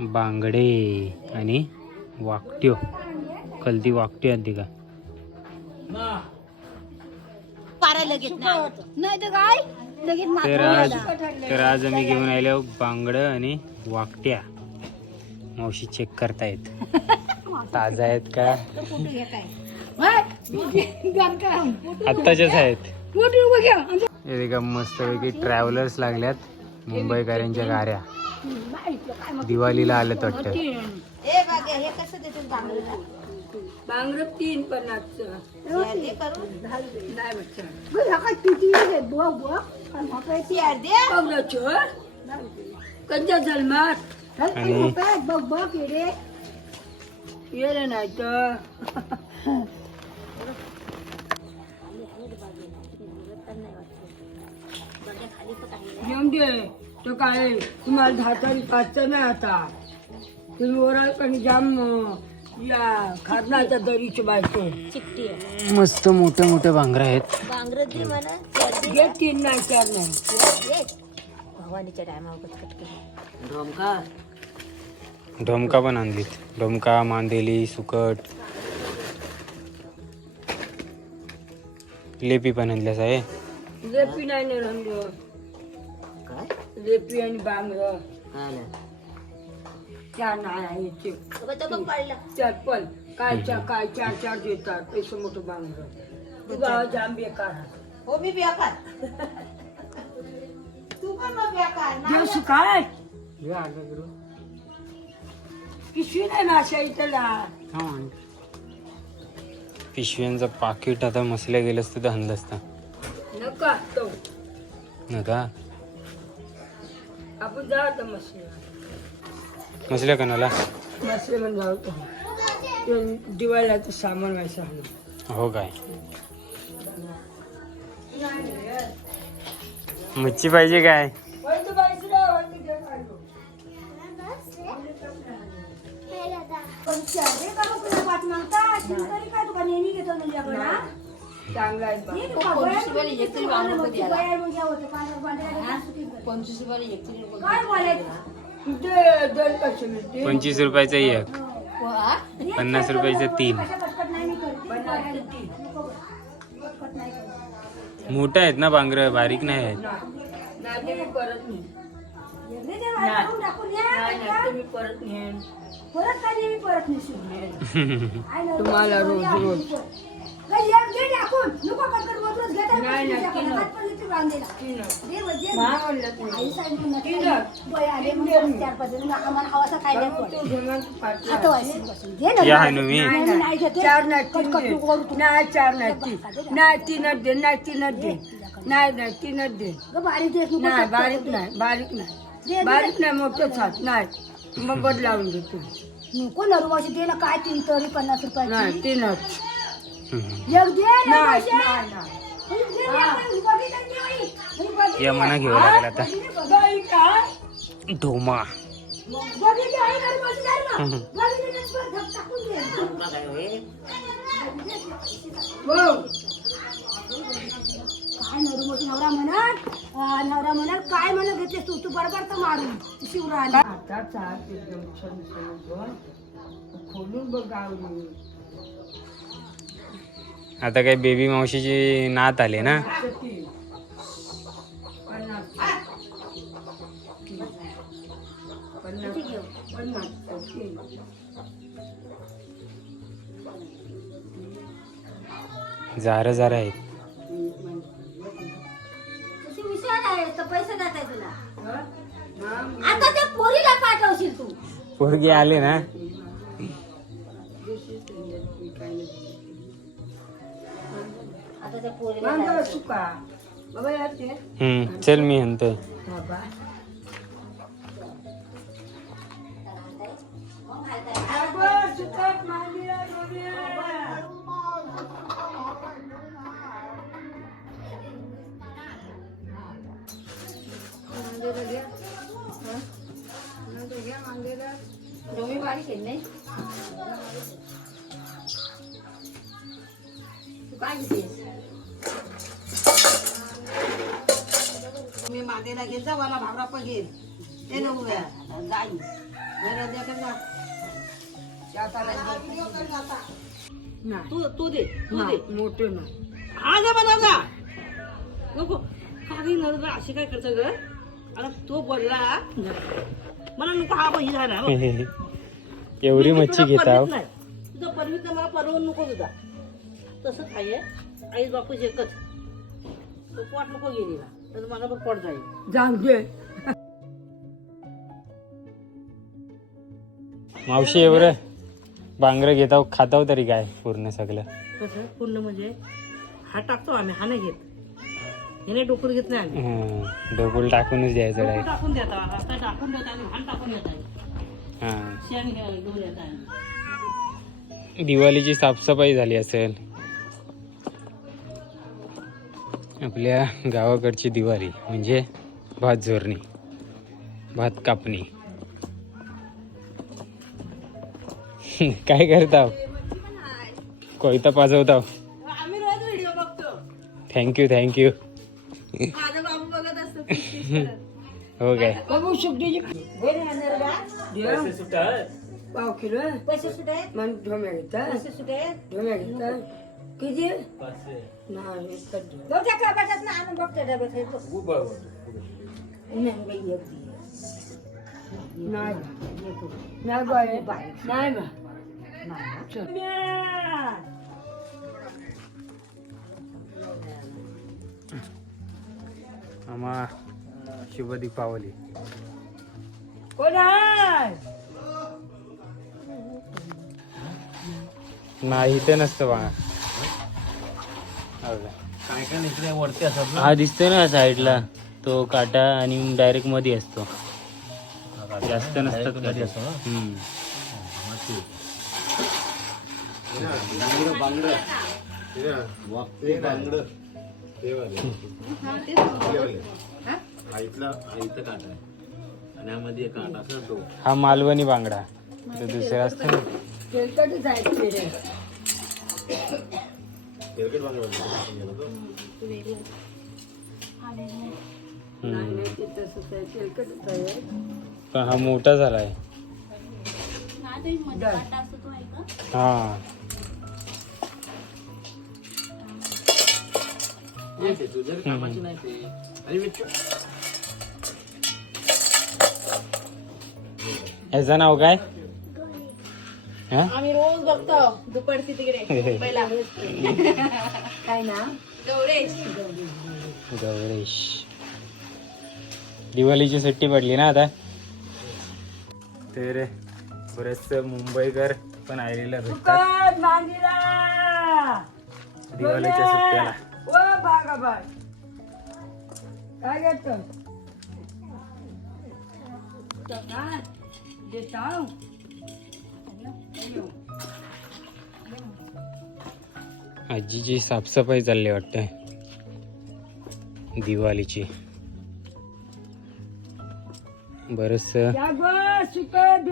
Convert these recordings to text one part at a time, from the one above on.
बांगडे आणि वाकट्यो. कलती वाकट्यो आहेत नाही तर काय? लगेच तर आज तर आज आम्ही घेऊन आलो बांगड आणि वाकट्या. मावशी चेक करतायत. ताजा आहेत का? आत्ताच्याच आहेत. हे का मस्तपैकी ट्रॅव्हलर्स लागल्यात. मुंबईकरांच्या गाड्या. दिवाळीला आल्यात वाटतं. ए बागे हे कसं देतात बांगडीला बांगड तीन पन्नासचं. ते करून? नाही बच्चा ती अर्धे बांगडाचं कंचा जन्मात आणि येलं नाही तर. दे. तो काय तुम्हाला दहा तारीख पाचचं नाही आता. तुम्ही ओराळ पण जाम या खारनाच्या दरीची बायको. चिकटी आहे. मस्त मोठे मोठे भांगरा आहेत. दे मला घे तीन नाही चार नाही. भवानीच्या टायमावर कटकट केली ढोमका पण आणलीत. ढोमका मांदेली सुकट. लेपी पण आणल्यास आहे. लेपी नाही ना रंग लेपी आणि ते. तो बघ पडला. चार पण काय चार काय चार चार देतात पैसे मोठं बांगड. तुझा जाम बेकार. हो मी बेकार. तू पण मग बेकार दिवस काय पिशवी नाही ना अशा इथला. पिशव्यांचं पाकिट आता मसल्या गेलं असतं तर हल्लं असतं. नका तो. नका? आपण जा आता मसले मसल्या कणाला? मसले म्हणजे जाऊ तो. ते दिवाळीचं सामान व्हायचं आहे. हो काय? मच्छी पाहिजे काय? चांगला आहे बा. ते दोन पैसे मिळते पंचवीस रुपयाचं एक पन्नास रुपयाचं तीन पन्नास ते तीस. मोठं आहेत ना बांगर बारीक नाही आहेत नाही ते मी परत नाही नाही नाही ते मी परत नेईन तुम्हाला रोज रोज नाही नाही तीन तीन महागडलं तुम्ही तू घेऊन पाठवा. या आहे मी नाही, नाही. चार नाही. तीन दे. नाही चार नाही तीन नाही दे नाही तीनच दे नाही दे नाही बारीक नाही बारीक नाही बारीक नाही मोठंच हात नाही मग बदलावून देतो नको नरमाशी दे ना काय तीन तरी पन्नास रुपयाची नाही तीनच एक दे ना यमाना या मना घेऊ लागेल आता. बाई ढोमा काय नवरा म्हणाल नवरा म्हणाल काय म्हणत तू तू बरोबर तर मारून शिवराला आता चार एकदम छान खोलून बघावली आता काय बेबी मावशीची नात आले ना. पोरीला पाठवशील तू. पोरगी आले ना? आता त्या पोरीला मांजर सुका बाबा याचे हम्म चल मी म्हणतोय बाबा डोमी बारीक आहे नाही तू काय घेतेस मी मादेला घेत जा मला भावरा पण घेईल नाही तू तू दे तू दे. मोठे नाही हा जा बनवला नको. काही नरदा अशी काय करतं ग? आता तो बोलला मला नको हा बही झाला एवढी मच्छी घेताव तुझा परवीत मला परवून नको तुझा. तसंच आहे? आईच बापूच एकच तो पोट नको गेलेला तर मला पण पोट जाईल. जाऊ दे. मावशी एवढं बांगडं घेताव खाताव तरी काय पूर्ण सगळं. कसं? पूर्ण म्हणजे हा टाकतो आम्ही हा नाही घेत डोकून घेत नाही आम्ही. हं, टाकूनच द्यायचं डायरेक्ट टाकून देता आता टाकून देता आणि भान टाकून देता. हां. शेण घे- घेऊन येता आम्ही. दिवाळीची साफसफाई झाली असेल. आपल्या गावाकडची दिवाळी म्हणजे भात झोरणी भात कापणी. काय करताव? कोयता पाजवताव. आम्ही रोज व्हिडिओ बघतो. थँक्यू थँक्यू माझा बाबू बघत असतो हो काय? बघू सुट्टीची पाव किलो पैसे सुटे आहेत मन ढोम्या घेता पैसे सुटे आहेत ढोम्या घेता किती नाही कपाटात ना आणून बघते डब्यात हे. नाही बाई, एक दे. नाही नाही बाई. नाही बा. आम्हा शुभ दीपावली. कोण आहे? नाही इथे नसतं बघा हो काय. काय इकडे वरती असतात हा दिसतोय ना साईडला. तो काटा आणि डायरेक्टमध्ये असतो. जास्त नसतात Direct मध्ये बांगड बांगड ना? हम्म. काटा आहे आणि यामध्ये एक काटा असं तो हा मालवणी बांगडा तो दुसरा असतो ना तेलकटच आहे ते. तेलकट बांगडा हम्म. नाही, ते तसंच आहे तेलकटच आहे पण हा मोठा झालाय हा नाही ते तुझ्या कामाची नाही ते अरे विच्चू. याचं नाव काय हा आम्ही रोज बघतो दुपारची तिकडे पहिला काय ना गौरेश गौरेश दिवाळीची सुट्टी पडली ना आता? तर बरेच मुंबईकर पण आलेला भेटतात. दिवाळीच्या सुट्ट्याला. बागा बाय काय? घेतो देता आजीची साफसफाई चालली वाटते दिवाळीची. बरस या गो सुकट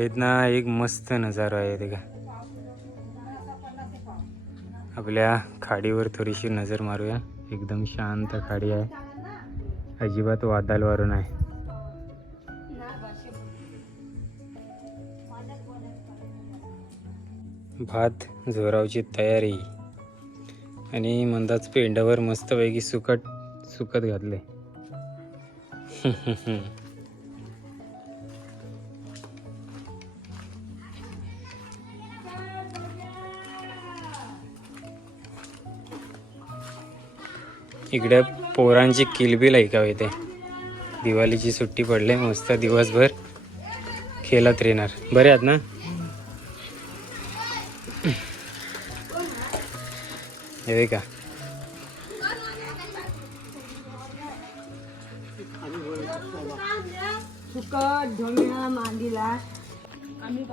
आहेत ना एक मस्त नजारा आहे ते का. आपल्या खाडीवर थोडीशी नजर मारूया. एकदम शांत खाडी आहे. अजिबात वादाल वारून आहे. भात झोरावची तयारी. आणि मंदाच पेंडावर मस्तपैकी सुकट सुकत घातले इकडे पोरांची किलबिल ऐकावं येते दिवाळीची सुट्टी पडले मस्त दिवसभर खेळत राहणार. बरे आहात ना? हे का आम्ही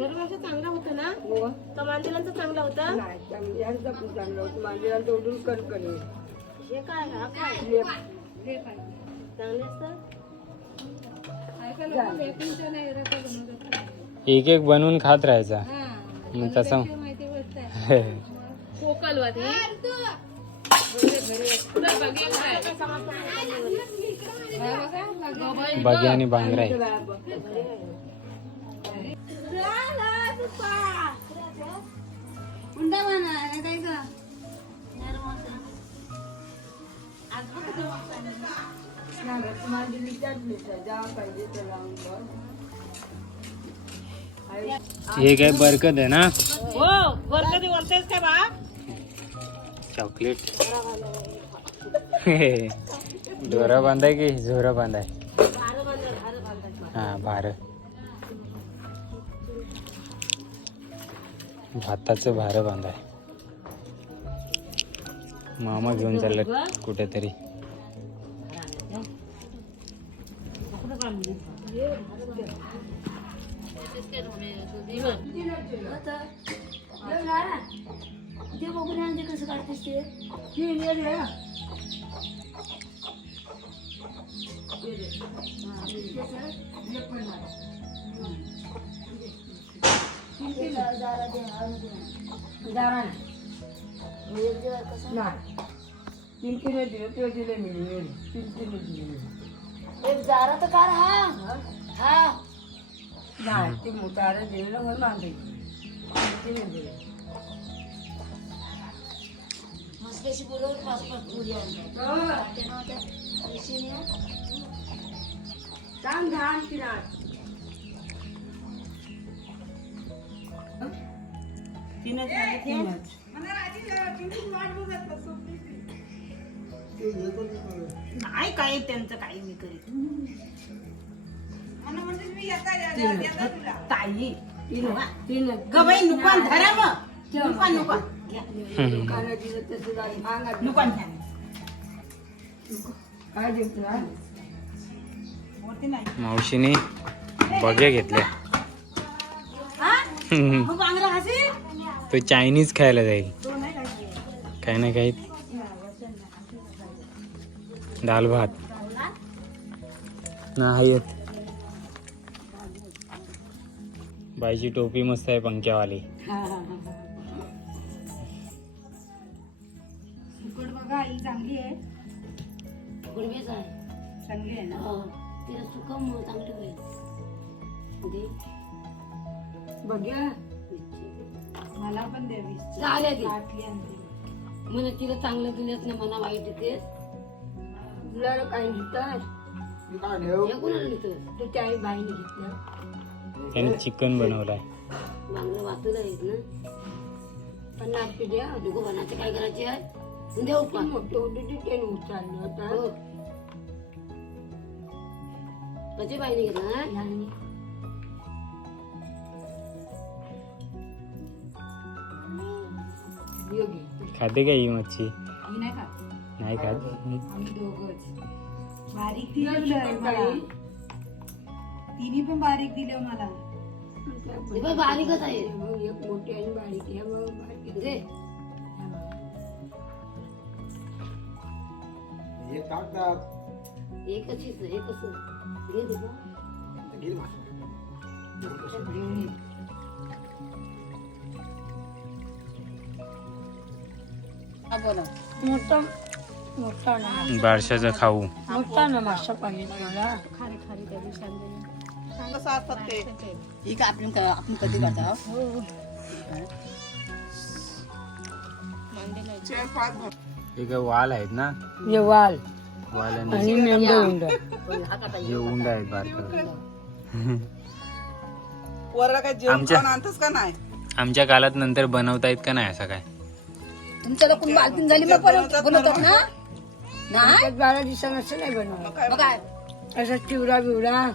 चांगलं होता ना हो. तर मांदेलांचा चांगला होता? नाही चांगलं ह्यांचा पण चांगलं होतं. मांदिरांचं उडून कणकणी. हे काय हा? काय? चांगले असतात एक एक बनवून खात राहायचा. मग तसं बगी आणि बांगरा आहे माझी विचारली जा पाहिजे तर लावून बघ. हे काय बरकत आहे ना? हो वर कधी वरतेच काय बा? चॉकलेट. दोरा बांधाय की झोरा बांधाय. हा भार. भाताचं भार बांधाय. मामा घेऊन चालला कुठेतरी. दारा नाही तीन किलो दिले ते दिले मी तीन हा हा नाही ते मोतारा दिलेलं म्हणून मागे तीन किलो दिले सांग घाण की नाही तीनच झाले ते. तीनच. नाही काय त्यांचं काही मी करीत. ताई गबाई धरा मग. घ्या. काय देत मावशीने बग्या घेतल्या. तो चायनीज खायला जाईल. काही ना काही दाल भात. नाही येत बाईची टोपी मस्त आहे पंख्यावाली. बघा ना मला पण द्यावी. मला तिला चांगलं दिलंच नाही मला वाईट येते तुला काही हे कोणाला तू त्या आई बाईने घेतलं. त्याने चिकन बनवलाय. बांगडं वाचूला येत ना. पन्नास ते द्या. दुगो बनाचे काय करायचे आहे? देऊ पण. मोठं होतं ते त्याने उचललं होतं. हो. घेतला. योगी खाते का ही मच्छी? नाही खात. नाही खात? आम्ही दोघच. बारीक दिलं मला? तिने पण बारीक दिलं मला. हे बारीकच आहे. मग एक मोठी आणि बारीक. आहे मग बारीक दे. एकच एकच घे दे मोठा मोठा ना. बारशाचा खाऊ. मोठा ना मासा पाहिजे मला कसं असतात ते. ही काय आपण आपण कधी करता हे? वाल आहेत ना? हे वाल. वाल आणि आणि मेंढ उंड. हे उंड आहेत बारक. आमच्या- खाऊन आणतोस का नाही? आमच्या काळात नंतर बनवता येत का नाही असं काय? तुमच्याला कोण बालतीन झाली मग बनव- बनवतात ना नाही बारा दिवसानं असं नाही बनवलं मग काय असं चिवडा बिवडा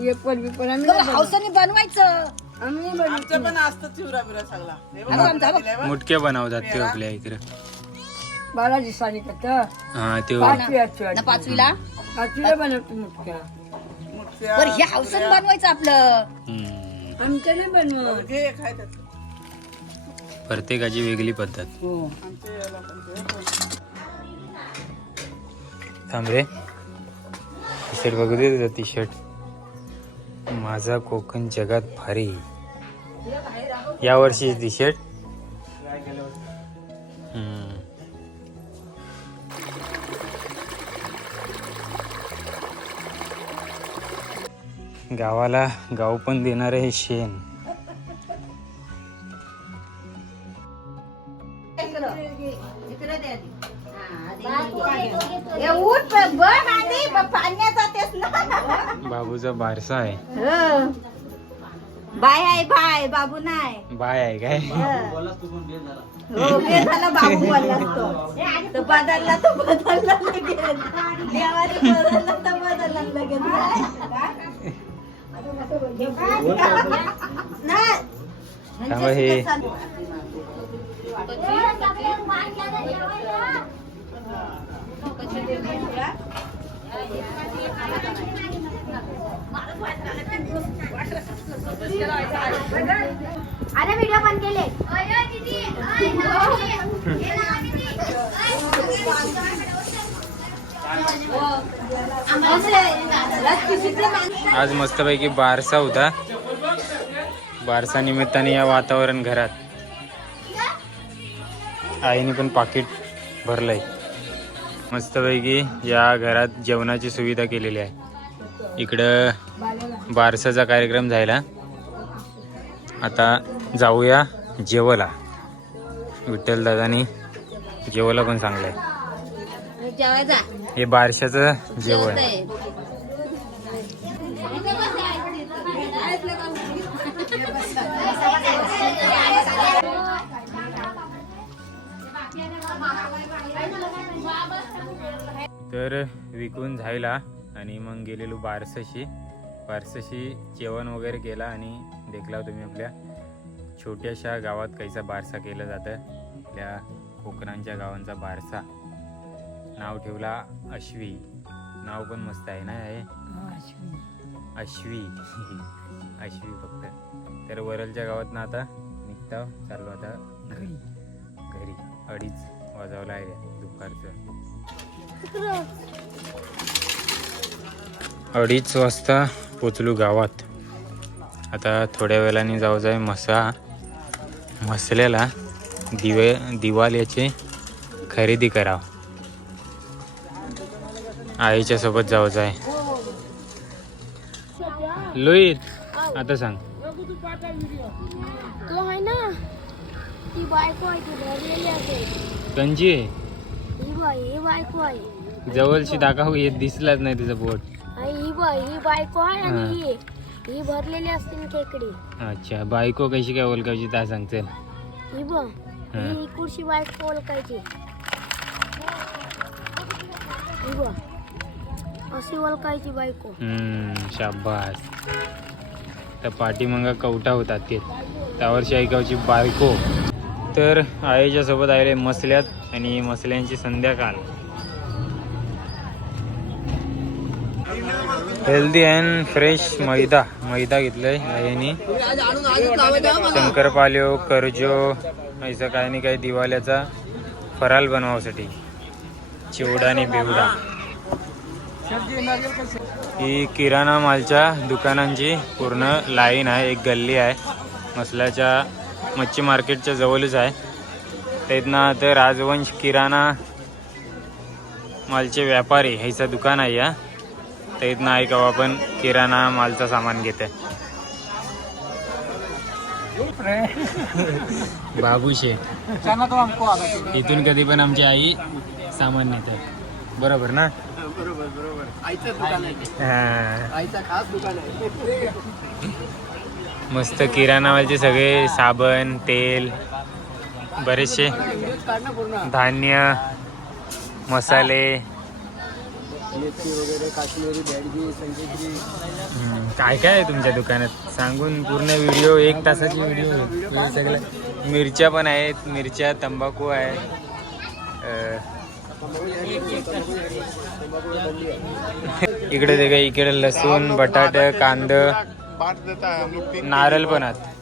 एपर बिपर आम्ही नाही बनवत. हौसाने बनवायचं. आम्ही नाही बनवत. पण असतं चिवरा बिरा सगळा. अगं आमचा बघ. मुटके बनवतात ते आपल्या इकडे. बारा दिवसांनी करता हा ते पाचवी ना पाचवीला? पाचवीला बनवतो मुटक्या. बरं हे हौसन बनवायचं आपलं. हम्म. आमच्या नाही बनवत. त्यात. प्रत्येकाची वेगळी पद्धत. हो. आमच्या याला पण घे. थांब रे. टी शर्ट बघू दे तुझा टी शर्ट माझा कोकण जगात भारी. या वर्षी टी शर्ट गावाला गाव पण देणार आहे शेण. बाबूचा बारसा आहे. बाय आहे बाय. बाबू नाही. बाय आहे काय? हो. ते झालं बाबू बोलला तो. तो बदलला तो बदलला लगेच. देवाने बदलला तर बदलला लगेच. नाही. थांबा हे. अरे व्हिडिओ बंद केले. आज मस्तपैकी बारसा होता. बारसा निमित्ताने या वातावरण घरात. आईने पण पाकिट भरलंय. मस्तपैकी या घरात जेवणाची सुविधा केलेली आहे. इकडं बारसाचा कार्यक्रम झाला. आता जाऊया जेवला विठ्ठल दादानी जेवला पण चांगलंय हे बारशाचं जेवण. तर विकून जायला आणि मग गेलेलो बारसशी. बारसशी जेवण वगैरे केला आणि देखला तुम्ही आपल्या छोट्याशा गावात कैसा बारसा केलं जातं. आपल्या कोकणांच्या गावांचा बारसा. नाव ठेवला अश्वी. नाव पण मस्त आहे ना हे? अश्वी. अश्वी. फक्त. तर वरलच्या गावात ना आता निघता चाललो आता घरी. घरी. अडीच वाजवला आहे दुपारचं. अडीच वाजता पोचलो गावात. आता थोड्या वेळाने जाऊ जाय मसा मसल्याला दिवे दिवाल्याची खरेदी करावं. आईच्या सोबत जाऊ जाय लोहित आता सांग. तो आहे ना ती बायको आहे. ही ही जवळशी दाखव येत दिसलाच नाही तिचं बोट. ही ही बायको आहे हा. आणि ही. ही. भरलेली असते ना खेकडी. अच्छा बायको कशी काय ओळखायची त्या सांगते. ही बघ हा. ही इकडची बायको ओळखायची. ही अशी ओळखायची बायको. हम्म शाबास. त्या पाठीमागा कवटा होतात ते. त्यावरची ऐकावची बायको. तर आईच्या सोबत आले मसल्यात आणि मसल्यांची संध्याकाळ. Healthy and fresh maida. मैदा घेतलाय आईने. शंकरपाल्यो करजो असं काही नाही काही दिवाल्याचा फराल बनवासाठी. चिवडा आणि बिवडा. ही किराणा मालच्या दुकानांची पूर्ण लाईन आहे एक गल्ली आहे. मसल्याच्या मच्छी मार्केटच्या जवळच आहे. त्यातनं तर राजवंश किराणा मालचे व्यापारी ह्याचं दुकान आहे या त्यातनं ऐका आपण किराणा मालचा सामान घेते. बाबूशे इथून कधी पण आमची आई सामान नेते. बरोबर ना? हा. मस्त किराणावालचे सगळे साबण तेल बरेचसे धान्य मसाले. काय काय आहे तुमच्या दुकानात? सांगून पूर्ण व्हिडिओ एक तासाची व्हिडिओ सगळं मिरच्या पण आहेत मिरच्या तंबाखू आहे. अं, इकडे ते काय इकडे लसूण बटाट कांद बांट देता है हम लोग तीन नारळ पण आहेत.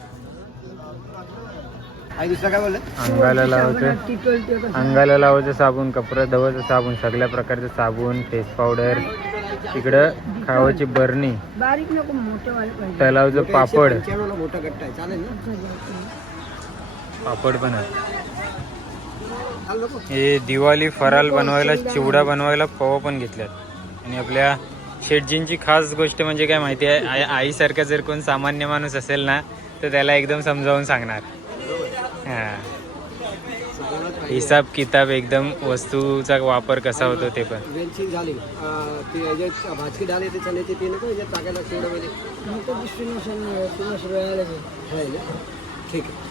अंगाला लावायचं. अंगाला लावायचं साबण कपडा धुवायचं साबण सगळ्या प्रकारचं साबण फेस पावडर इकडं खावाची बरणी. बारीक नको मोठं वाले पाहिजे. तलावचं पापड. पापड पण आहे. हे दिवाळी फराल बनवायला चिवडा बनवायला पवा पण घेतल्यात. आणि आपल्या शेटजींची खास गोष्ट म्हणजे काय माहिती आहे? आई आईसारखा जर कोण सामान्य माणूस असेल ना तर त्याला एकदम समजावून सांगणार. हा. हिसाब किताब एकदम वस्तूचा वापर कसा होतो ते पण. झाली. अं, ते याच्यात भाजकी डाळ येते चण्याची ते नको याच्यात टाकायला तेवढं नको दिसतो नसेल तुला सगळ्याला आहे ना ठीक आहे.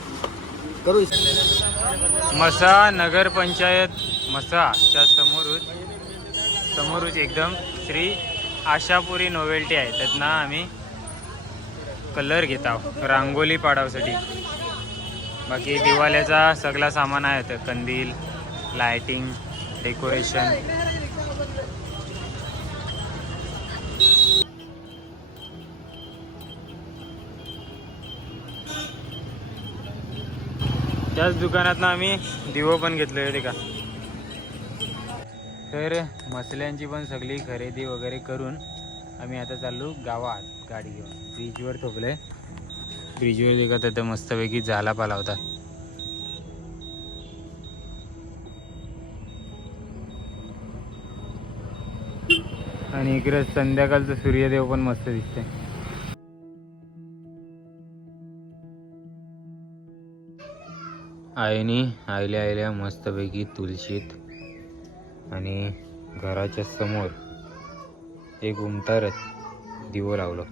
करू मसा नगर पंचायत मसाच्या समोरच समोरच एकदम श्री आशापुरी नोवेल्टी आहे. त्यातनं आम्ही कलर घेत आहोत. रांगोली पाडावसाठी. बाकी दिवाळीचा सगळा सामान आहे तर कंदील लायटिंग डेकोरेशन त्याच दुकानातनं आम्ही दिवो पण घेतले होते का? तर मसल्यांची पण सगळी खरेदी वगैरे करून आम्ही आता चाललो गावात गाडी घेऊन. ब्रिजवर थोपले ब्रिजवर देखत तर मस्तपैकी झाला पाला होता आणि इकडे संध्याकाळचं सूर्यदेव पण मस्त दिसते आईने आयल्या आयल्या मस्तपैकी तुळशीत आणि घराच्या समोर एक उमतारच दिवो लावलं.